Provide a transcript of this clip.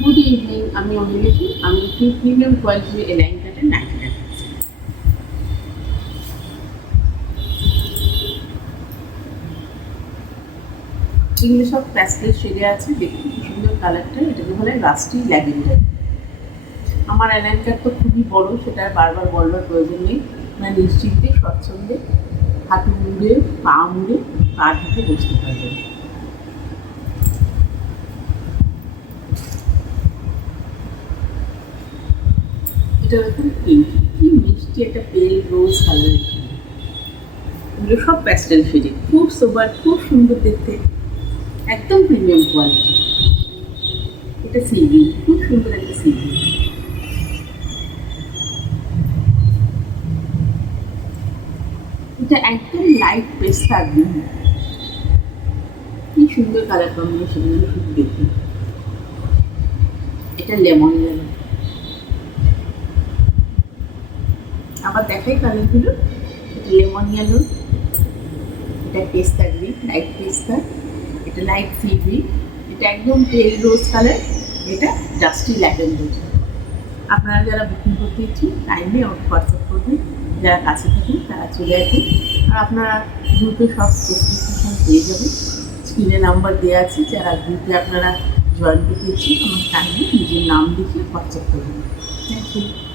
Good evening, আমি অনিমেষী। আমি একটি প্রিমিয়াম কোয়ালিটির এলাইন কাটের নাইটি দেখাচ্ছি। এগুলো সব প্যাস্টেল শেডে আছে, দেখুন কি সুন্দর কালারটা। এটাকে বলে রাস্টি ল্যাভেন্ডার। আমার এলাইন কাট তো খুবই বড়, সেটা আর বারবার বলবার প্রয়োজন নেই। মানে নিশ্চিন্তে স্বচ্ছন্দে হাঁটু মুড়ে পা মুড়ে পা ঢুকে বসতে পারবেন। এটা দেখুন পিঙ্ক, কি মিষ্টি একটা পেল রোজ কালার। এগুলো সব প্যাস্টেল শেডে, খুব সোবার, খুব সুন্দর দেখতে, একদম প্রিমিয়াম কোয়ালিটি। এটা সিল্কি, খুব সুন্দর একটা সিল্কি। এটা একদম লাইট পেস্তা গ্রিন, কি সুন্দর কালার কম্বিনেশন, শুধু দেখুন। এটা লেমন ইয়েলো। আবার দেখাই কালারগুলো। এটা লেমন ইয়েলো, এটা পেস্তা গ্রিন, লাইট পেস্তা, এটা লাইট সি গ্রিন, এটা একদম পেল রোজ কালার, এটা ডাস্টি ল্যাভেন্ডার। আপনারা যারা বুকিং করতে ইচ্ছুক কাইন্ডলি আমাকে হোয়াটসঅ্যাপ করবেন। যারা কাছে থাকেন তারা চলে আসুন। আর আপনারা গ্রুপে সব স্পেসিফিকেশান পেয়ে যাবেন, স্ক্রিনে নাম্বার দেওয়া আছে। যারা গ্রুপে আপনারা জয়েন করতে ইচ্ছুক আমাকে কাইন্ডলি নিজের নাম লিখে হোয়াটসঅ্যাপ করবেন। Thank you.